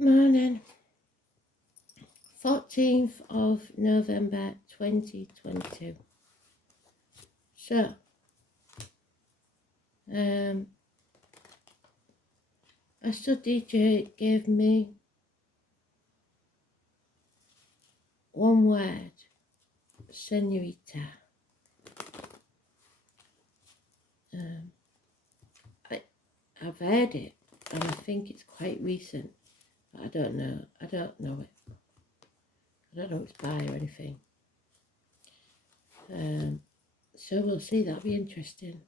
Morning, 14th of November 2022. So, Astro DJ gave me one word, senorita. I've heard it and I think it's quite recent, but I don't know it. I don't know it's by or anything. So we'll see, that'll be interesting.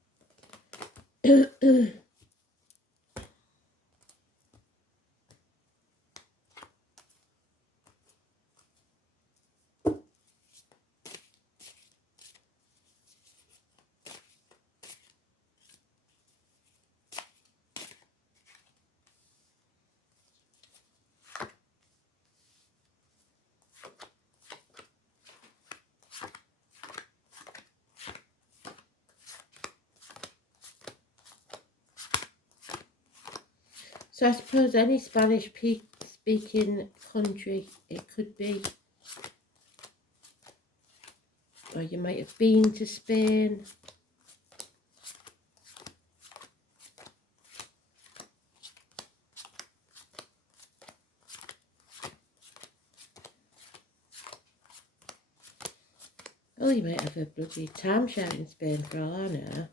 So I suppose any Spanish speaking country it could be, or you might have been to Spain. Oh, you might have a bloody timeshare in Spain for all I know.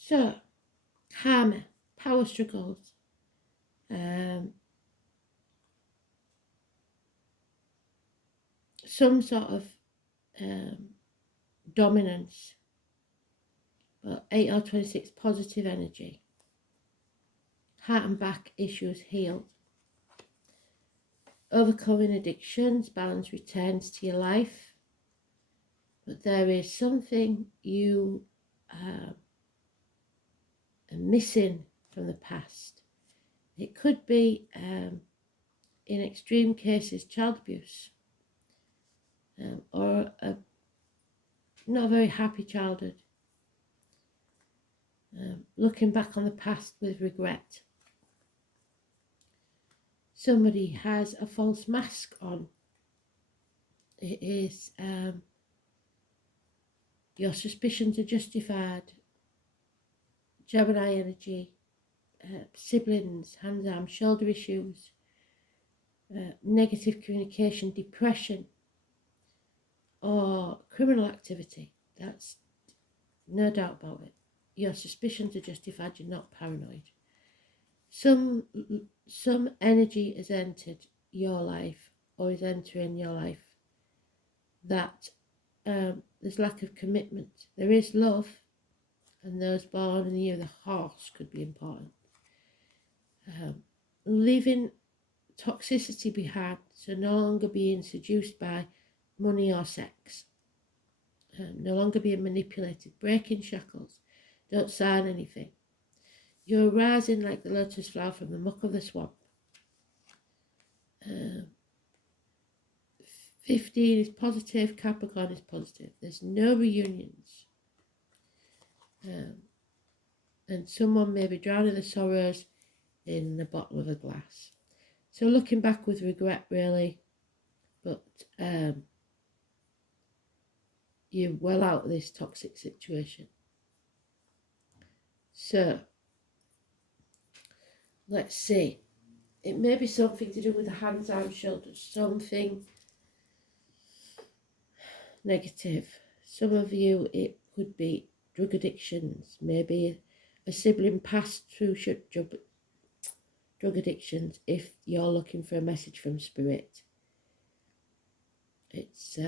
So, karma, power struggles, some sort of dominance, but 8 or 26 positive energy, heart and back issues healed, overcoming addictions, balance returns to your life, but there is something you are missing from the past. It could be, in extreme cases, child abuse, or a not very happy childhood. Looking back on the past with regret. Somebody has a false mask on. It is your suspicions are justified. Gemini energy, siblings, hands, arms, shoulder issues, negative communication, depression, or criminal activity. That's no doubt about it. Your suspicions are justified, you're not paranoid. Some energy has entered your life or is entering your life that there's lack of commitment. There is love, and those born in the year of the horse could be important. Leaving toxicity behind, so no longer being seduced by money or sex, no longer being manipulated, breaking shackles, don't sign anything. You're rising like the lotus flower from the muck of the swamp. 15 is positive, Capricorn is positive. There's no reunions. And someone may be drowning their sorrows in the bottom of a glass. So looking back with regret, really, but you're well out of this toxic situation. So, let's see. It may be something to do with the hands, arms, shoulders, something negative. Some of you, it could be drug addictions, maybe a sibling passed through drug addictions if you're looking for a message from spirit. It's,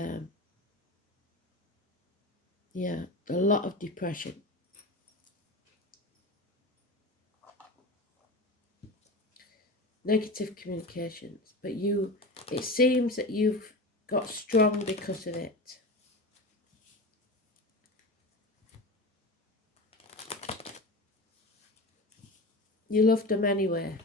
yeah, a lot of depression. Negative communications, but it seems that you've got strong because of it. You loved them anyway.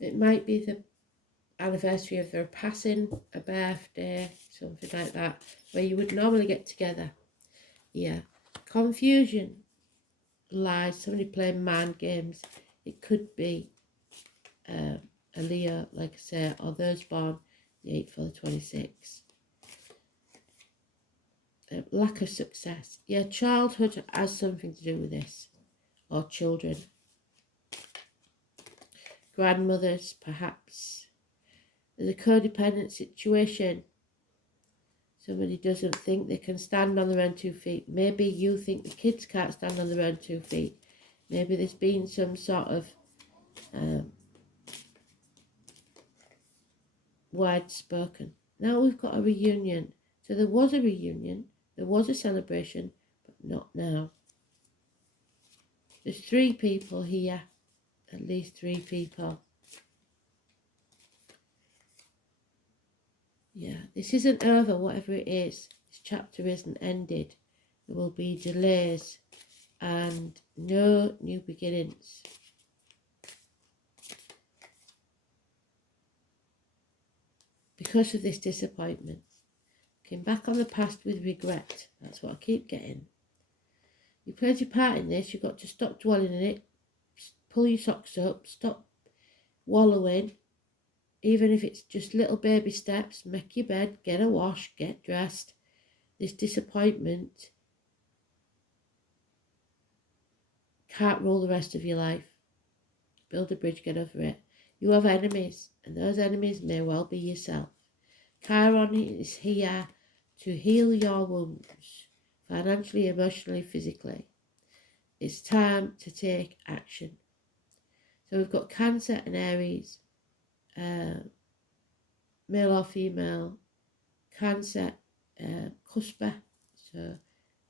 It might be the anniversary of their passing, a birthday, something like that, where you would normally get together. Yeah. Confusion, lies, somebody playing mind games. It could be a Leo, like I say, or those born the 8th or the 26th. Lack of success. Yeah, childhood has something to do with this, or children. Grandmothers, perhaps. There's a codependent situation. Somebody doesn't think they can stand on their own 2 feet. Maybe you think the kids can't stand on their own 2 feet. Maybe there's been some sort of word spoken. Now we've got a reunion. So there was a reunion, there was a celebration, but not now. There's 3 people here, at least 3 people. Yeah, this isn't over, whatever it is. This chapter isn't ended. There will be delays and no new beginnings. Because of this disappointment. Came back on the past with regret. That's what I keep getting. You played your part in this. You've got to stop dwelling in it. Pull your socks up. Stop wallowing. Even if it's just little baby steps. Make your bed. Get a wash. Get dressed. This disappointment can't rule the rest of your life. Build a bridge. Get over it. You have enemies. And those enemies may well be yourself. Chiron is here to heal your wounds. Financially, emotionally, physically. It's time to take action. So we've got Cancer and Aries, male or female. Cancer, Cuspa, so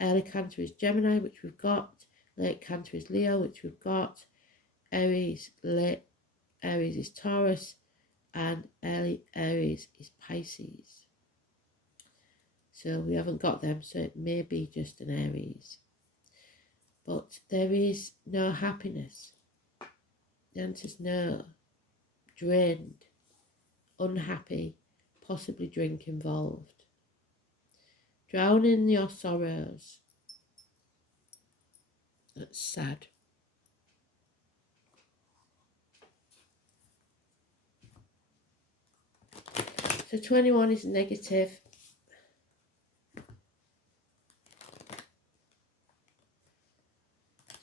early Cancer is Gemini, which we've got. Late Cancer is Leo, which we've got. Aries, late Aries is Taurus, and early Aries is Pisces. So we haven't got them, so it may be just an Aries. But there is no happiness. The answer's no. Drained, unhappy, possibly drink involved. Drown in your sorrows. That's sad. So 21 is negative.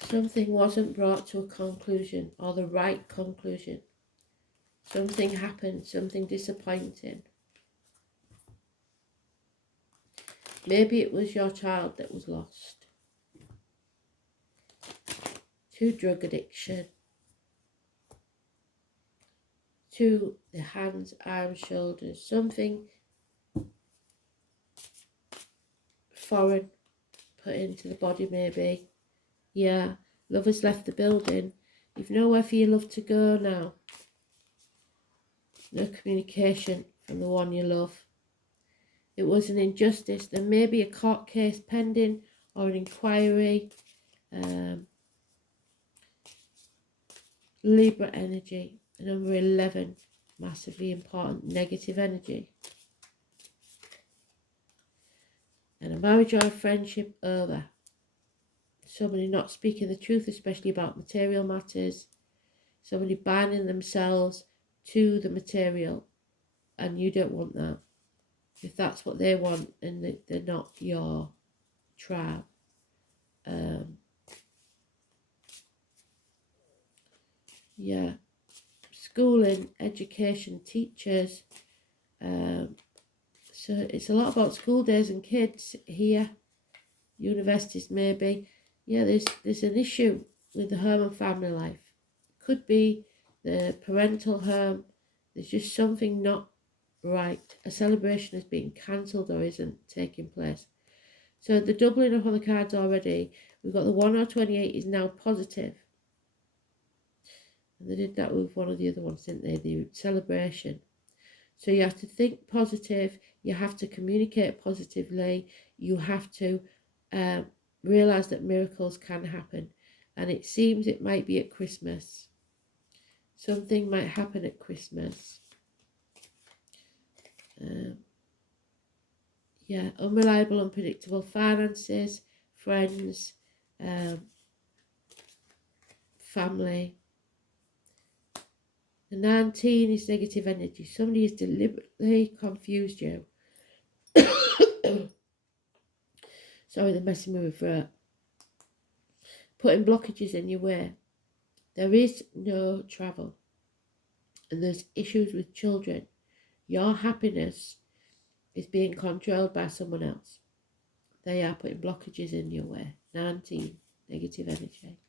Something wasn't brought to a conclusion, or the right conclusion. Something happened, something disappointing. Maybe it was your child that was lost. To drug addiction. To the hands, arms, shoulders. Something foreign put into the body maybe. Yeah, love has left the building. You've nowhere for your love to go now. No communication from the one you love. It was an injustice. There may be a court case pending or an inquiry. Libra energy, number 11, massively important, negative energy. And a marriage or a friendship over. Somebody not speaking the truth, especially about material matters. Somebody binding themselves to the material, and you don't want that. If that's what they want, and they're not your tribe. Yeah, schooling, education, teachers. So it's a lot about school days and kids here. Universities maybe. Yeah, there's an issue with the home and family life. Could be the parental home. There's just something not right. A celebration is being cancelled or isn't taking place. So the doubling up on the cards already. We've got the 1 or 28 is now positive. And they did that with one of the other ones, didn't they? The celebration. So you have to think positive, you have to communicate positively, you have to realise that miracles can happen. And it seems it might be at Christmas. Something might happen at Christmas. Yeah, unreliable, unpredictable finances, friends, family. The 19 is negative energy. Somebody has deliberately confused you. Sorry, they're messing with my throat. Putting blockages in your way. There is no travel. And there's issues with children. Your happiness is being controlled by someone else. They are putting blockages in your way. 19, negative energy.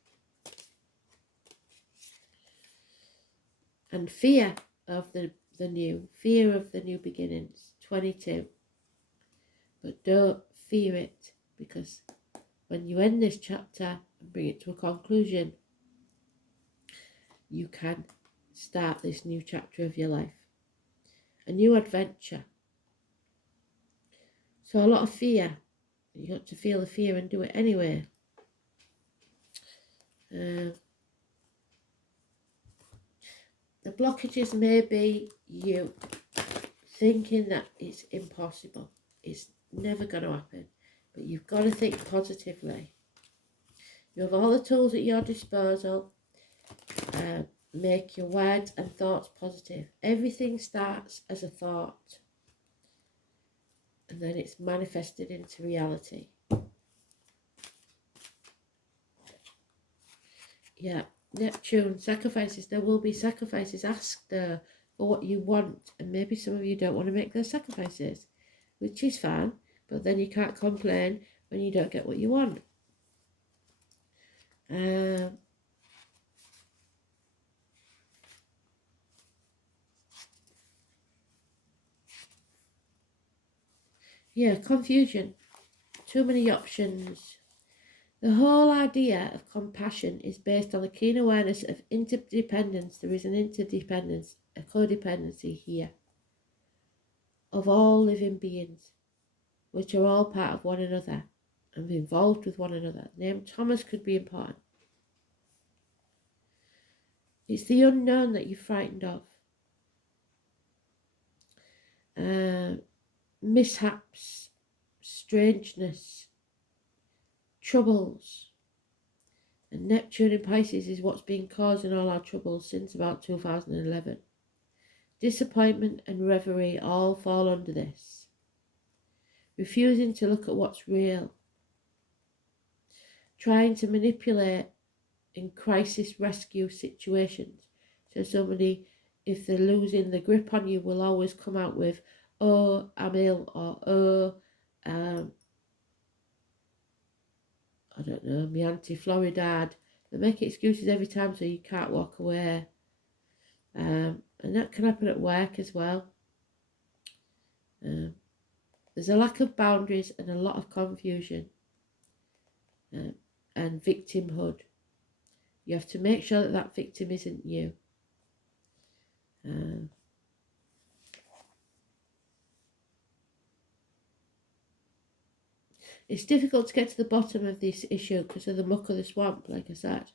And fear of the new. Fear of the new beginnings. 22. But don't fear it, because when you end this chapter and bring it to a conclusion, you can start this new chapter of your life. A new adventure. So a lot of fear. You got to feel the fear and do it anyway. The blockages may be you thinking that it's impossible. It's never going to happen. But you've got to think positively. You have all the tools at your disposal. Make your words and thoughts positive. Everything starts as a thought. And then it's manifested into reality. Yeah, Neptune, sacrifices. There will be sacrifices. Ask for what you want. And maybe some of you don't want to make those sacrifices, which is fine. But then you can't complain when you don't get what you want. Yeah, confusion. Too many options. The whole idea of compassion is based on a keen awareness of interdependence. There is an interdependence, a codependency here of all living beings, which are all part of one another and involved with one another. The name Thomas could be important. It's the unknown that you're frightened of. Mishaps, strangeness, troubles. And Neptune in Pisces is what's been causing all our troubles since about 2011. Disappointment and reverie all fall under this. Refusing to look at what's real. Trying to manipulate in crisis rescue situations. So somebody, if they're losing the grip on you, will always come out with, oh, I'm ill, or oh, I don't know, my Auntie Floridad. They make excuses every time so you can't walk away. And that can happen at work as well. There's a lack of boundaries and a lot of confusion and victimhood. You have to make sure that that victim isn't you. It's difficult to get to the bottom of this issue because of the muck of the swamp, like I said.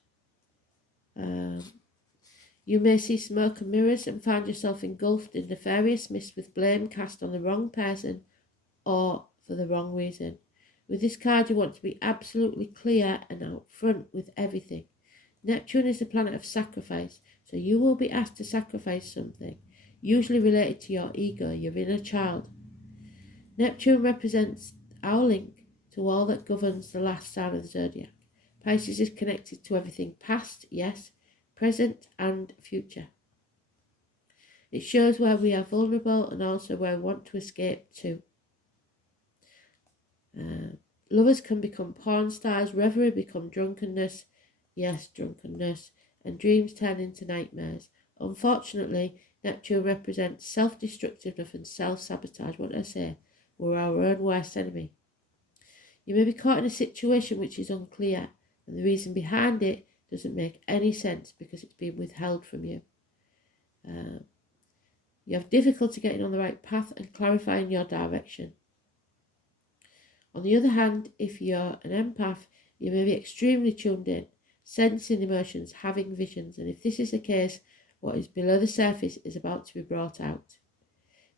You may see smoke and mirrors and find yourself engulfed in nefarious mist with blame cast on the wrong person or for the wrong reason. With this card, you want to be absolutely clear and out front with everything. Neptune is the planet of sacrifice, so you will be asked to sacrifice something, usually related to your ego, your inner child. Neptune represents our link to all that governs the last sign of the zodiac. Pisces is connected to everything past, yes, present and future. It shows where we are vulnerable and also where we want to escape to. Lovers can become porn stars, reverie become drunkenness, yes, drunkenness, and dreams turn into nightmares. Unfortunately, Neptune represents self-destructiveness and self-sabotage. What did I say? We're our own worst enemy. You may be caught in a situation which is unclear, and the reason behind it doesn't make any sense because it's been withheld from you. You have difficulty getting on the right path and clarifying your direction. On the other hand, if you're an empath, you may be extremely tuned in, sensing emotions, having visions, and if this is the case, what is below the surface is about to be brought out.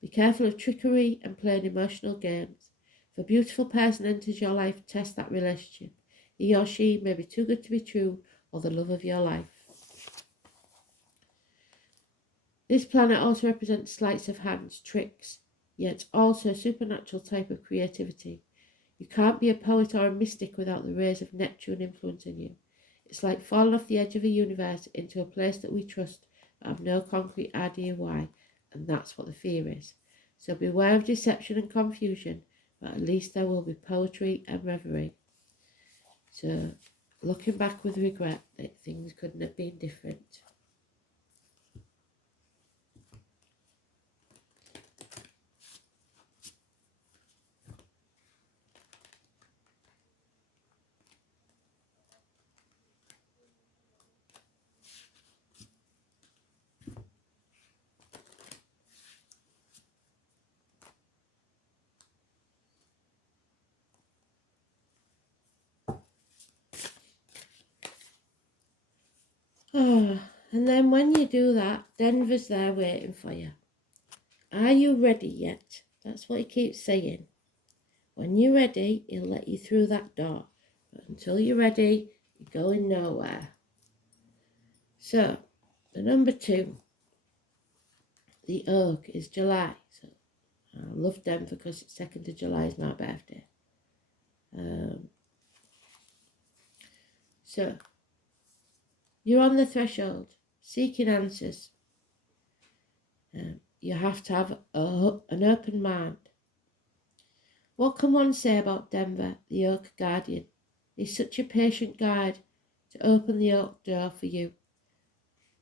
Be careful of trickery and playing emotional games. If a beautiful person enters your life, test that relationship. He or she may be too good to be true, or the love of your life. This planet also represents sleights of hands, tricks, yet also a supernatural type of creativity. You can't be a poet or a mystic without the rays of Neptune influencing you. It's like falling off the edge of a universe into a place that we trust but have no concrete idea why, and that's what the fear is. So beware of deception and confusion, but at least there will be poetry and reverie. So looking back with regret that things couldn't have been different. Oh, and then when you do that, Denver's there waiting for you. Are you ready yet? That's what he keeps saying. When you're ready, he'll let you through that door. But until you're ready, you're going nowhere. So, the number 2, the Oak, is July. So, I love Denver because it's 2nd of July is my birthday. So, you're on the threshold, seeking answers. You have to have an open mind. What can one say about Denver, the Oak Guardian? He's such a patient guide to open the oak door for you.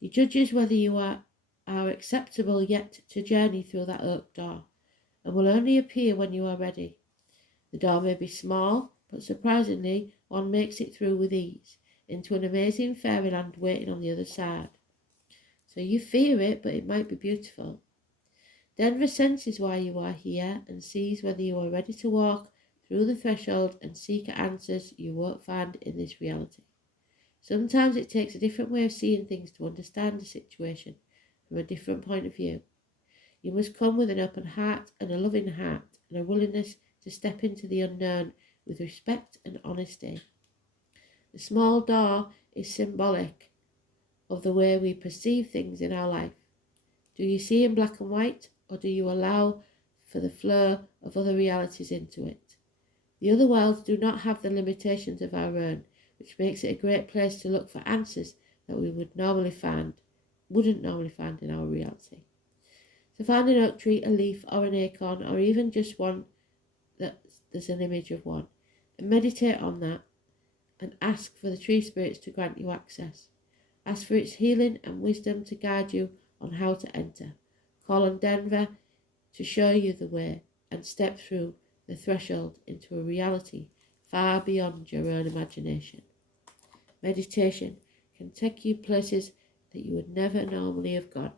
He judges whether you are acceptable yet to journey through that oak door, and will only appear when you are ready. The door may be small, but surprisingly, one makes it through with ease, into an amazing fairyland waiting on the other side. So you fear it, but it might be beautiful. Denver senses why you are here and sees whether you are ready to walk through the threshold and seek answers you won't find in this reality. Sometimes it takes a different way of seeing things to understand a situation from a different point of view. You must come with an open heart and a loving heart and a willingness to step into the unknown with respect and honesty. The small door is symbolic of the way we perceive things in our life. Do you see in black and white, or do you allow for the flow of other realities into it? The other worlds do not have the limitations of our own, which makes it a great place to look for answers that we wouldn't normally find in our reality. So find an oak tree, a leaf, or an acorn, or even just one that there's an image of one, and meditate on that and ask for the tree spirits to grant you access. Ask for its healing and wisdom to guide you on how to enter. Call on Denver to show you the way and step through the threshold into a reality far beyond your own imagination. Meditation can take you places that you would never normally have gone.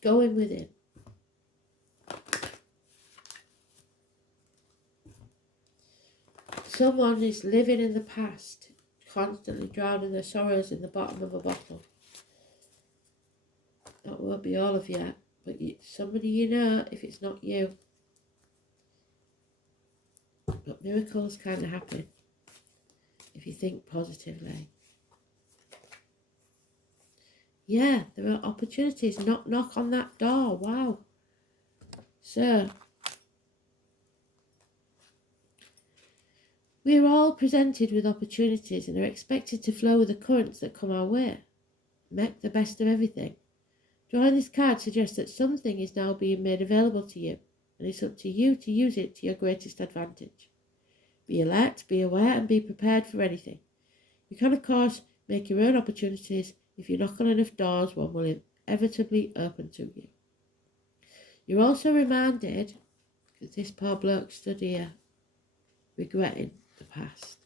Going within. Someone is living in the past, constantly drowning their sorrows in the bottom of a bottle. That won't be all of you, but somebody you know if it's not you. But miracles kind of happen if you think positively. Yeah, there are opportunities. Knock on that door. Wow. So, we are all presented with opportunities and are expected to flow with the currents that come our way. Make the best of everything. Drawing this card suggests that something is now being made available to you, and it's up to you to use it to your greatest advantage. Be alert, be aware, and be prepared for anything. You can, of course, make your own opportunities. If you knock on enough doors, one will inevitably open to you. You're also reminded, because this poor bloke stood here regretting the past,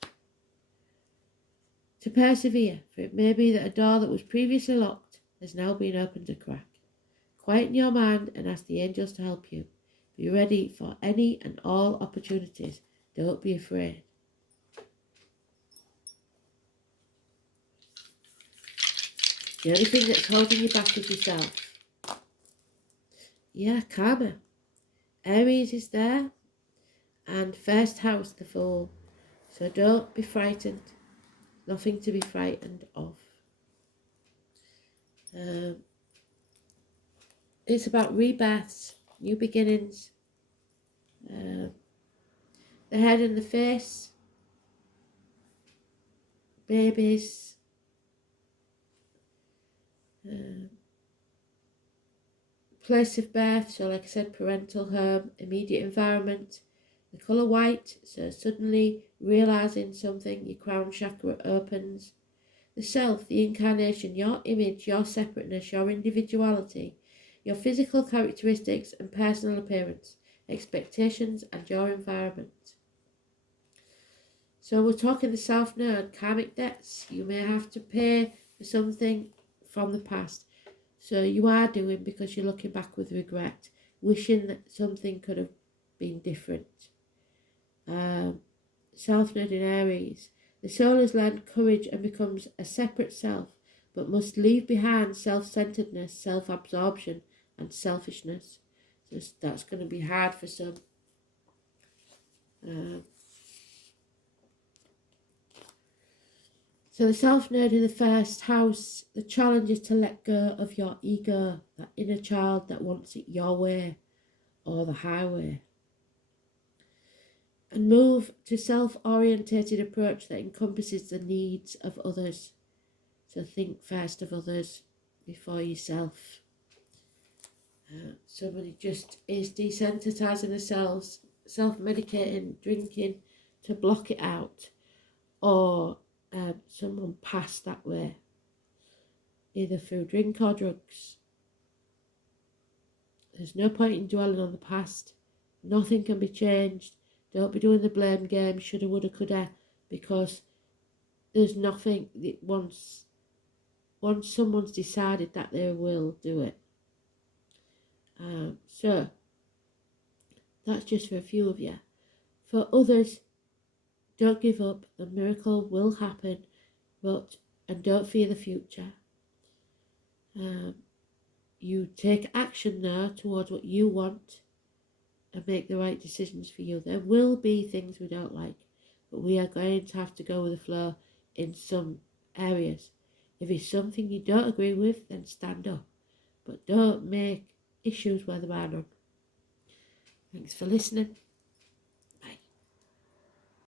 to persevere, for it may be that a door that was previously locked has now been opened a crack. Quieten your mind and ask the angels to help you. Be ready for any and all opportunities. Don't be afraid. The only thing that's holding you back is yourself. Yeah, karma. Aries is there, and first house, the Fool. So don't be frightened. Nothing to be frightened of. It's about rebirths, new beginnings. The head and the face, babies. Place of birth, so like I said, parental home, immediate environment. The colour white, so suddenly realising something, your crown chakra opens. The self, the incarnation, your image, your separateness, your individuality, your physical characteristics and personal appearance, expectations and your environment. So we're talking the South Node, karmic debts. You may have to pay for something from the past. So you are doing because you're looking back with regret, wishing that something could have been different. South Node in Aries. The soul has learned courage and becomes a separate self, but must leave behind self-centeredness, self-absorption and selfishness. So that's going to be hard for some. So the South Node in the first house, the challenge is to let go of your ego, that inner child that wants it your way or the highway. And move to self-orientated approach that encompasses the needs of others. So think first of others before yourself. Somebody just is desensitizing themselves, self-medicating, drinking to block it out, or someone passed that way, either through drink or drugs. There's no point in dwelling on the past. Nothing can be changed. Don't be doing the blame game, shoulda, woulda, coulda, because there's nothing that once someone's decided that they will do it. So that's just for a few of you. For others, don't give up. The miracle will happen, and don't fear the future. You take action now towards what you want and make the right decisions for you. There will be things we don't like, but we are going to have to go with the flow in some areas. If it's something you don't agree with, then stand up, but don't make issues where there are none. Thanks for listening.